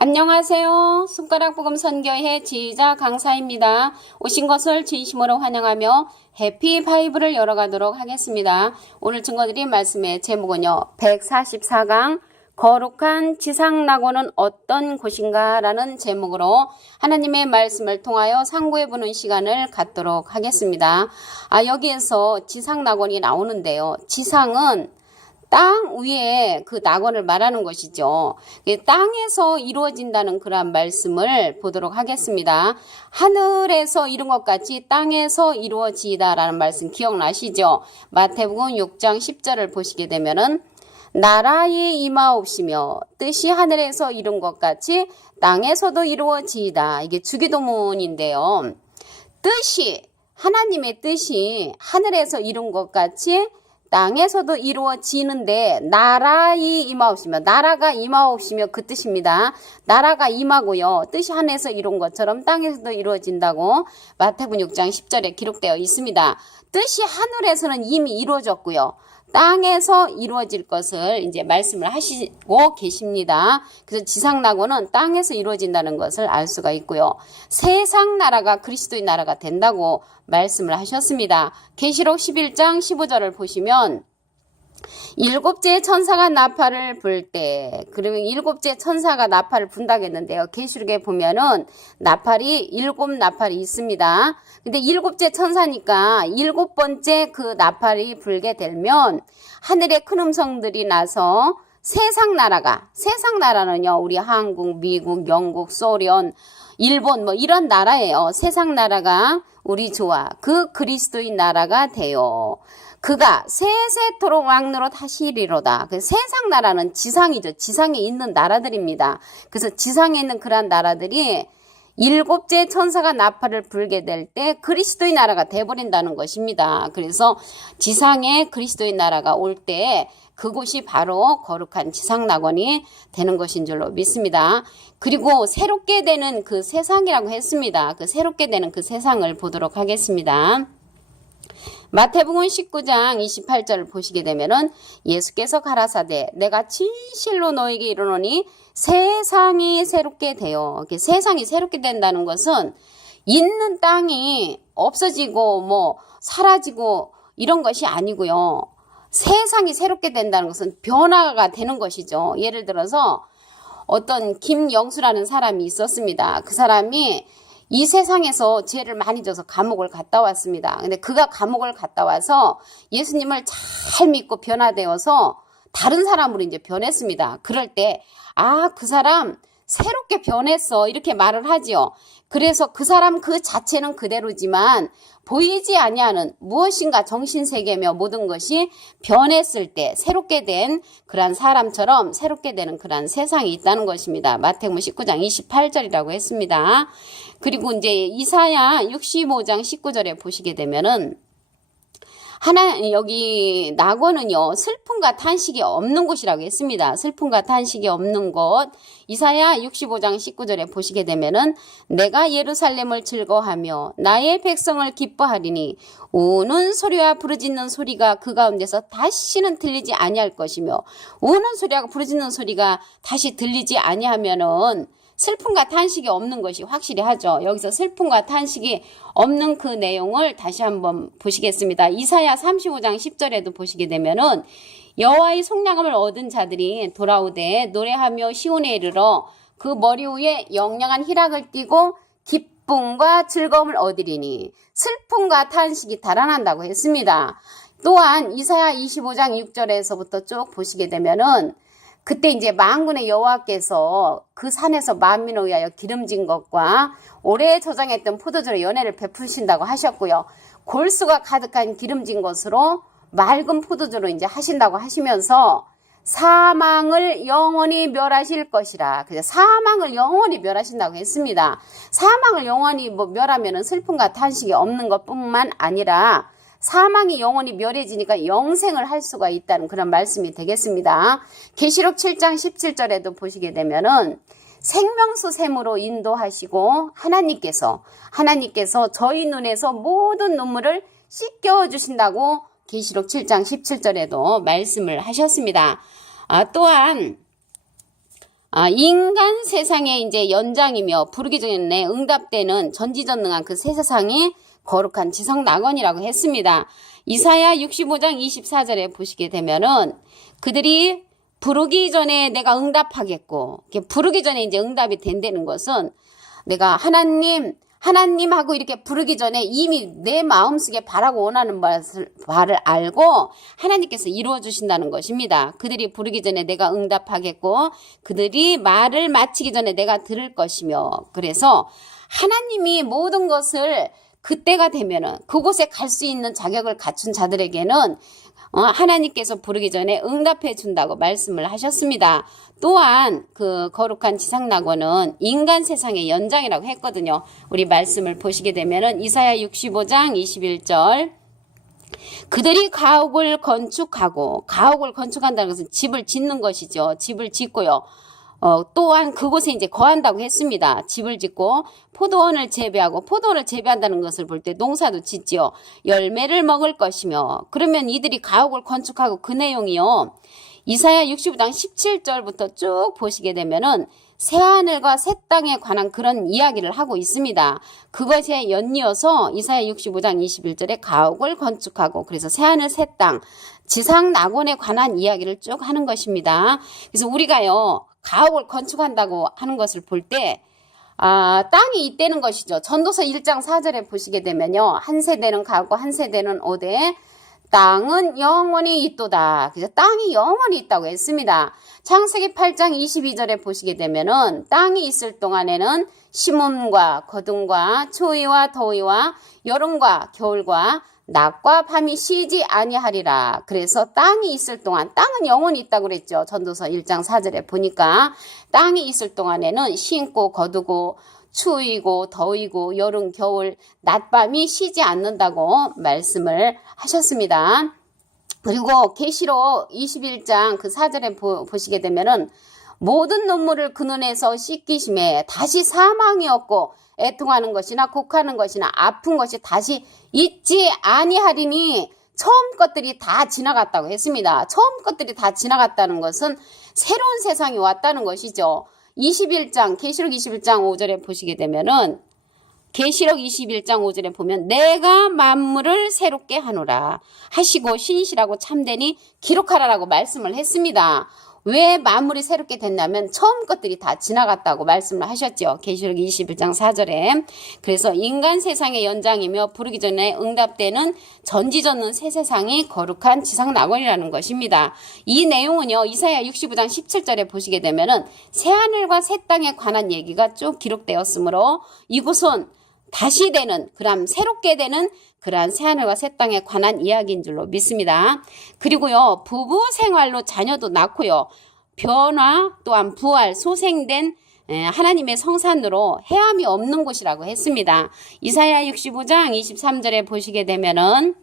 안녕하세요. 손가락복음 선교회 지휘자 강사입니다. 오신 것을 진심으로 환영하며 해피 바이블을 열어가도록 하겠습니다. 오늘 증거드린 말씀의 제목은요. 144강 거룩한 지상낙원은 어떤 곳인가 라는 제목으로 하나님의 말씀을 통하여 상고해보는 시간을 갖도록 하겠습니다. 여기에서 지상낙원이 나오는데요. 지상은 땅 위에 그 낙원을 말하는 것이죠. 땅에서 이루어진다는 그런 말씀을 보도록 하겠습니다. 하늘에서 이룬 것 같이 땅에서 이루어지다라는 말씀 기억나시죠? 마태복음 6장 10절을 보시게 되면은 나라의 임하옵시며 뜻이 하늘에서 이룬 것 같이 땅에서도 이루어지이다. 이게 주기도문인데요. 뜻이 하나님의 뜻이 하늘에서 이룬 것 같이 땅에서도 이루어지는데 나라의 임하옵시며 나라가 임하옵시며 그 뜻입니다. 나라가 임하고요. 뜻이 하늘에서 이룬 것처럼 땅에서도 이루어진다고 마태복음 6장 10절에 기록되어 있습니다. 뜻이 하늘에서는 이미 이루어졌고요. 땅에서 이루어질 것을 이제 말씀을 하시고 계십니다. 그래서 지상낙원은 땅에서 이루어진다는 것을 알 수가 있고요. 세상 나라가 그리스도의 나라가 된다고 말씀을 하셨습니다. 계시록 11장 15절을 보시면 일곱째 천사가 나팔을 불 때, 그러면 일곱째 천사가 나팔을 분다고 했는데요. 계시록에 보면은 일곱 나팔이 있습니다. 근데 일곱째 천사니까 일곱 번째 그 나팔이 불게 되면 하늘에 큰 음성들이 나서 세상 나라는요, 우리 한국, 미국, 영국, 소련, 일본 이런 나라예요. 세상 나라가 우리 조와 그 그리스도의 나라가 돼요. 그가 세세토록 왕노릇 하시리로다. 그 세상 나라는 지상이죠. 지상에 있는 나라들입니다. 그래서 지상에 있는 그러한 나라들이 일곱째 천사가 나팔을 불게 될 때 그리스도의 나라가 돼버린다는 것입니다. 그래서 지상에 그리스도의 나라가 올 때 그곳이 바로 거룩한 지상낙원이 되는 것인 줄로 믿습니다. 그리고 새롭게 되는 그 세상이라고 했습니다. 그 새롭게 되는 그 세상을 보도록 하겠습니다. 마태복음 19장 28절을 보시게 되면은 예수께서 가라사대 내가 진실로 너에게 이르노니 세상이 새롭게 되어, 세상이 새롭게 된다는 것은 있는 땅이 없어지고 사라지고 이런 것이 아니고요. 세상이 새롭게 된다는 것은 변화가 되는 것이죠. 예를 들어서 어떤 김영수라는 사람이 있었습니다. 그 사람이 이 세상에서 죄를 많이 져서 감옥을 갔다 왔습니다. 근데 그가 감옥을 갔다 와서 예수님을 잘 믿고 변화되어서 다른 사람으로 이제 변했습니다. 그럴 때, 그 사람 새롭게 변했어. 이렇게 말을 하지요. 그래서 그 사람 그 자체는 그대로지만 보이지 아니하는 무엇인가 정신세계며 모든 것이 변했을 때 새롭게 된 그러한 사람처럼 새롭게 되는 그러한 세상이 있다는 것입니다. 마태복음 19장 28절이라고 했습니다. 그리고 이제 이사야 65장 19절에 보시게 되면은 여기 낙원은요, 슬픔과 탄식이 없는 곳이라고 했습니다. 슬픔과 탄식이 없는 곳. 이사야 65장 19절에 보시게 되면은 내가 예루살렘을 즐거워하며 나의 백성을 기뻐하리니 우는 소리와 부르짖는 소리가 그 가운데서 다시는 들리지 아니할 것이며 우는 소리와 부르짖는 소리가 다시 들리지 아니하면은 슬픔과 탄식이 없는 것이 확실히 하죠. 여기서 슬픔과 탄식이 없는 그 내용을 다시 한번 보시겠습니다. 이사야 35장 10절에도 보시게 되면은 여호와의 속량함을 얻은 자들이 돌아오되 노래하며 시온에 이르러 그 머리 위에 영영한 희락을 띠고 기쁨과 즐거움을 얻으리니 슬픔과 탄식이 달아난다고 했습니다. 또한 이사야 25장 6절에서부터 쭉 보시게 되면은 그때 이제 만군의 여호와께서 그 산에서 만민을 위하여 기름진 것과 오래 저장했던 포도주로 연회를 베푸신다고 하셨고요. 골수가 가득한 기름진 것으로 맑은 포도주로 이제 하신다고 하시면서 사망을 영원히 멸하실 것이라. 그래서 사망을 영원히 멸하신다고 했습니다. 사망을 영원히 멸하면은 슬픔과 탄식이 없는 것뿐만 아니라 사망이 영원히 멸해지니까 영생을 할 수가 있다는 그런 말씀이 되겠습니다. 계시록 7장 17절에도 보시게 되면은 생명수 샘으로 인도하시고 하나님께서 저희 눈에서 모든 눈물을 씻겨 주신다고 계시록 7장 17절에도 말씀을 하셨습니다. 또한 인간 세상의 이제 연장이며 부르기 전에 응답되는 전지전능한 그 새 세상이 거룩한 지성낙원이라고 했습니다. 이사야 65장 24절에 보시게 되면은 그들이 부르기 전에 내가 응답하겠고, 부르기 전에 이제 응답이 된다는 것은 내가 하나님하고 이렇게 부르기 전에 이미 내 마음속에 바라고 원하는 바를 알고 하나님께서 이루어 주신다는 것입니다. 그들이 부르기 전에 내가 응답하겠고 그들이 말을 마치기 전에 내가 들을 것이며, 그래서 하나님이 모든 것을 그때가 되면은 그곳에 갈 수 있는 자격을 갖춘 자들에게는 하나님께서 부르기 전에 응답해 준다고 말씀을 하셨습니다. 또한 그 거룩한 지상낙원은 인간 세상의 연장이라고 했거든요. 우리 말씀을 보시게 되면은 이사야 65장 21절, 그들이 가옥을 건축한다는 것은 집을 짓는 것이죠. 집을 짓고요. 또한 그곳에 이제 거한다고 했습니다. 집을 짓고 포도원을 재배한다는 것을 볼 때 농사도 짓지요. 열매를 먹을 것이며, 그러면 이들이 가옥을 건축하고 그 내용이요. 이사야 65장 17절부터 쭉 보시게 되면은 새하늘과 새 땅에 관한 그런 이야기를 하고 있습니다. 그것에 연이어서 이사야 65장 21절에 가옥을 건축하고, 그래서 새하늘 새 땅 지상 낙원에 관한 이야기를 쭉 하는 것입니다. 그래서 우리가요 가옥을 건축한다고 하는 것을 볼 때 땅이 있다는 것이죠. 전도서 1장 4절에 보시게 되면요, 한 세대는 가고 한 세대는 오되 땅은 영원히 있도다. 그래서 땅이 영원히 있다고 했습니다. 창세기 8장 22절에 보시게 되면은 땅이 있을 동안에는 심음과 거둠과 추위와 더위와 여름과 겨울과 낮과 밤이 쉬지 아니하리라. 그래서 땅이 있을 동안, 땅은 영원히 있다고 그랬죠. 전도서 1장 4절에 보니까 땅이 있을 동안에는 심고 거두고 추위고 더위고 여름 겨울 낮밤이 쉬지 않는다고 말씀을 하셨습니다. 그리고 계시록 21장 그 4절에 보시게 되면은 모든 눈물을 그 눈에서 씻기심에 다시 사망이 없고 애통하는 것이나 곡하는 것이나 아픈 것이 다시 있지 아니하리니, 처음 것들이 다 지나갔다고 했습니다. 처음 것들이 다 지나갔다는 것은 새로운 세상이 왔다는 것이죠. 계시록 21장 5절에 보시게 되면은, 계시록 21장 5절에 보면 내가 만물을 새롭게 하노라 하시고 신실하고 참되니 기록하라라고 말씀을 했습니다. 왜 만물이 새롭게 됐냐면 처음 것들이 다 지나갔다고 말씀을 하셨죠. 계시록 21장 4절에. 그래서 인간 세상의 연장이며 부르기 전에 응답되는 전지전능 새 세상이 거룩한 지상낙원이라는 것입니다. 이 내용은요, 이사야 65장 17절에 보시게 되면은 새하늘과 새 땅에 관한 얘기가 쭉 기록되었으므로 이곳은 다시 되는, 새롭게 되는 그러한 새하늘과 새 땅에 관한 이야기인 줄로 믿습니다. 그리고요, 부부 생활로 자녀도 낳고요, 변화 또한 부활, 소생된 하나님의 성산으로 해함이 없는 곳이라고 했습니다. 이사야 65장 23절에 보시게 되면은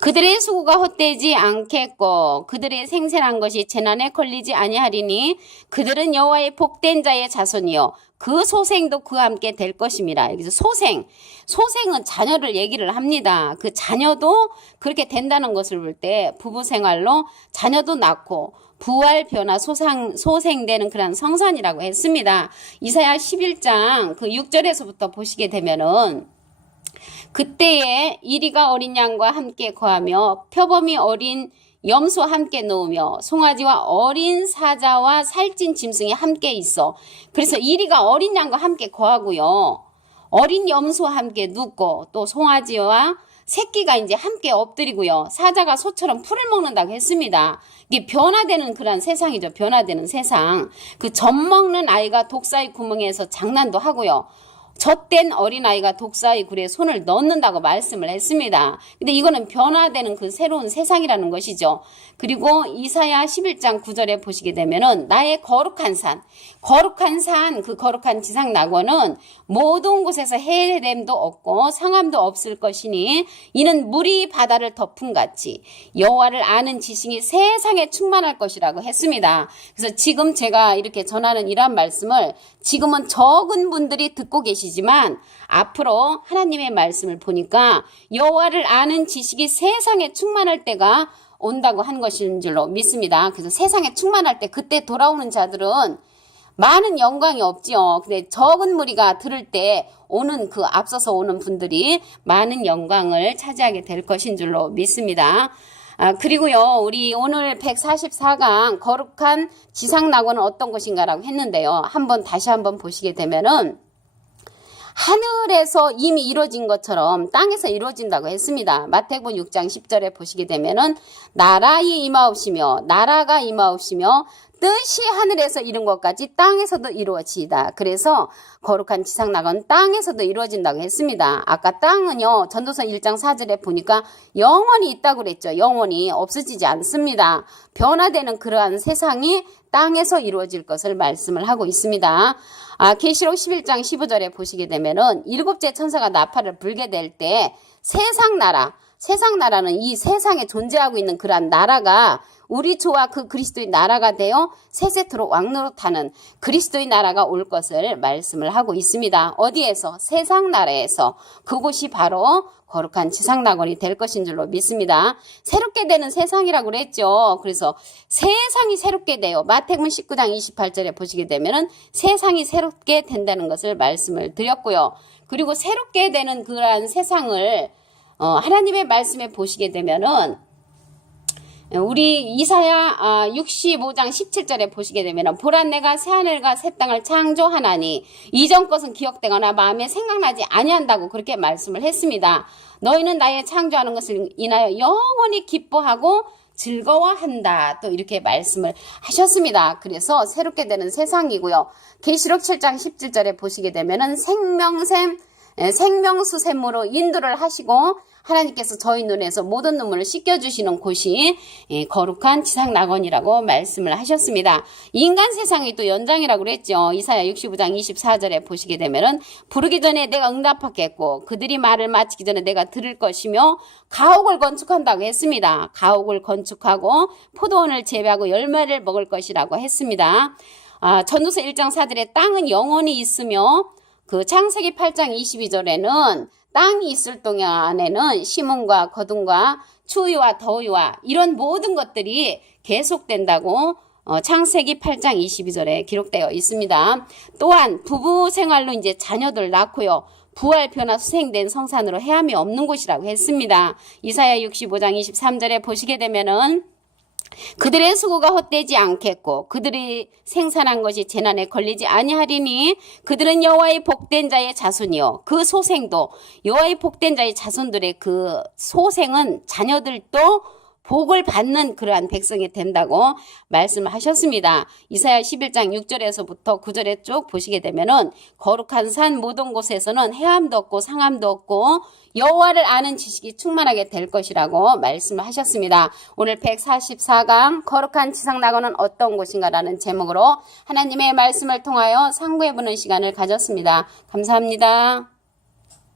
그들의 수고가 헛되지 않겠고 그들의 생생한 것이 재난에 걸리지 아니하리니 그들은 여호와의 복된 자의 자손이요 그 소생도 그와 함께 될 것입니다. 여기서 소생은 자녀를 얘기를 합니다. 그 자녀도 그렇게 된다는 것을 볼 때 부부 생활로 자녀도 낳고 부활, 변화, 소생되는 그런 성산이라고 했습니다. 이사야 11장 그 6절에서부터 보시게 되면은 그때에 이리가 어린 양과 함께 거하며 표범이 어린 염소와 함께 놓으며 송아지와 어린 사자와 살찐 짐승이 함께 있어. 그래서 이리가 어린 양과 함께 거하고요, 어린 염소와 함께 눕고 또 송아지와 새끼가 이제 함께 엎드리고요, 사자가 소처럼 풀을 먹는다고 했습니다. 이게 변화되는 그런 세상이죠. 변화되는 세상. 그 젖 먹는 아이가 독사의 구멍에서 장난도 하고요, 젖된 어린아이가 독사의 굴에 손을 넣는다고 말씀을 했습니다. 근데 이거는 변화되는 그 새로운 세상이라는 것이죠. 그리고 이사야 11장 9절에 보시게 되면은 나의 거룩한 산, 그 거룩한 지상낙원은 모든 곳에서 해렘도 없고 상함도 없을 것이니 이는 물이 바다를 덮음같이 여호와를 아는 지식이 세상에 충만할 것이라고 했습니다. 그래서 지금 제가 이렇게 전하는 이러한 말씀을 지금은 적은 분들이 듣고 계시지만 앞으로 하나님의 말씀을 보니까 여호와를 아는 지식이 세상에 충만할 때가 온다고 한 것인 줄로 믿습니다. 그래서 세상에 충만할 때 그때 돌아오는 자들은 많은 영광이 없지요. 근데 적은 무리가 들을 때 오는 그 앞서서 오는 분들이 많은 영광을 차지하게 될 것인 줄로 믿습니다. 그리고요, 우리 오늘 144강 거룩한 지상낙원은 어떤 것인가라고 했는데요. 다시 한번 보시게 되면은 하늘에서 이미 이루어진 것처럼 땅에서 이루어진다고 했습니다. 마태복음 6장 10절에 보시게 되면은 나라의 임하옵시며 나라가 임하옵시며 뜻이 하늘에서 이룬 것까지 땅에서도 이루어지이다. 그래서 거룩한 지상낙원은 땅에서도 이루어진다고 했습니다. 아까 땅은요, 전도서 1장 4절에 보니까 영원히 있다고 그랬죠. 영원히 없어지지 않습니다. 변화되는 그러한 세상이 땅에서 이루어질 것을 말씀을 하고 있습니다. 계시록 11장 15절에 보시게 되면은 일곱째 천사가 나팔을 불게 될 때 세상 나라는 이 세상에 존재하고 있는 그러한 나라가 우리 주와 그 그리스도의 나라가 되어 세세토록 왕노릇하는 그리스도의 나라가 올 것을 말씀을 하고 있습니다. 어디에서? 세상 나라에서. 그곳이 바로 거룩한 지상낙원이 될 것인 줄로 믿습니다. 새롭게 되는 세상이라고 그랬죠. 그래서 세상이 새롭게 돼요. 마태복음 19장 28절에 보시게 되면은 세상이 새롭게 된다는 것을 말씀을 드렸고요. 그리고 새롭게 되는 그러한 세상을 하나님의 말씀에 보시게 되면은 우리 이사야 65장 17절에 보시게 되면 보라 내가 새하늘과 새 땅을 창조하나니 이전 것은 기억되거나 마음에 생각나지 아니한다고 그렇게 말씀을 했습니다. 너희는 나의 창조하는 것을 인하여 영원히 기뻐하고 즐거워한다. 또 이렇게 말씀을 하셨습니다. 그래서 새롭게 되는 세상이고요. 계시록 7장 17절에 보시게 되면은 생명수샘으로 인도를 하시고 하나님께서 저희 눈에서 모든 눈물을 씻겨주시는 곳이 거룩한 지상낙원이라고 말씀을 하셨습니다. 인간 세상이 또 연장이라고 그랬죠. 이사야 65장 24절에 보시게 되면은 부르기 전에 내가 응답하겠고 그들이 말을 마치기 전에 내가 들을 것이며 가옥을 건축한다고 했습니다. 가옥을 건축하고 포도원을 재배하고 열매를 먹을 것이라고 했습니다. 전도서 1장 4절에 땅은 영원히 있으며 그 창세기 8장 22절에는 땅이 있을 동안에는 심음과 거둠과 추위와 더위와 이런 모든 것들이 계속된다고 창세기 8장 22절에 기록되어 있습니다. 또한 부부 생활로 이제 자녀들 낳고요. 부활 변화 수생된 성산으로 헤함이 없는 곳이라고 했습니다. 이사야 65장 23절에 보시게 되면은 그들의 수고가 헛되지 않겠고 그들이 생산한 것이 재난에 걸리지 아니하리니 그들은 여호와의 복된 자의 자손이요 그 소생도 여호와의 복된 자의 자손들의 그 소생은 자녀들도 복을 받는 그러한 백성이 된다고 말씀을 하셨습니다. 이사야 11장 6절에서부터 9절에 쭉 보시게 되면은 거룩한 산 모든 곳에서는 해함도 없고 상함도 없고 여호와를 아는 지식이 충만하게 될 것이라고 말씀을 하셨습니다. 오늘 144강 거룩한 지상낙원은 어떤 곳인가라는 제목으로 하나님의 말씀을 통하여 상고해보는 시간을 가졌습니다. 감사합니다.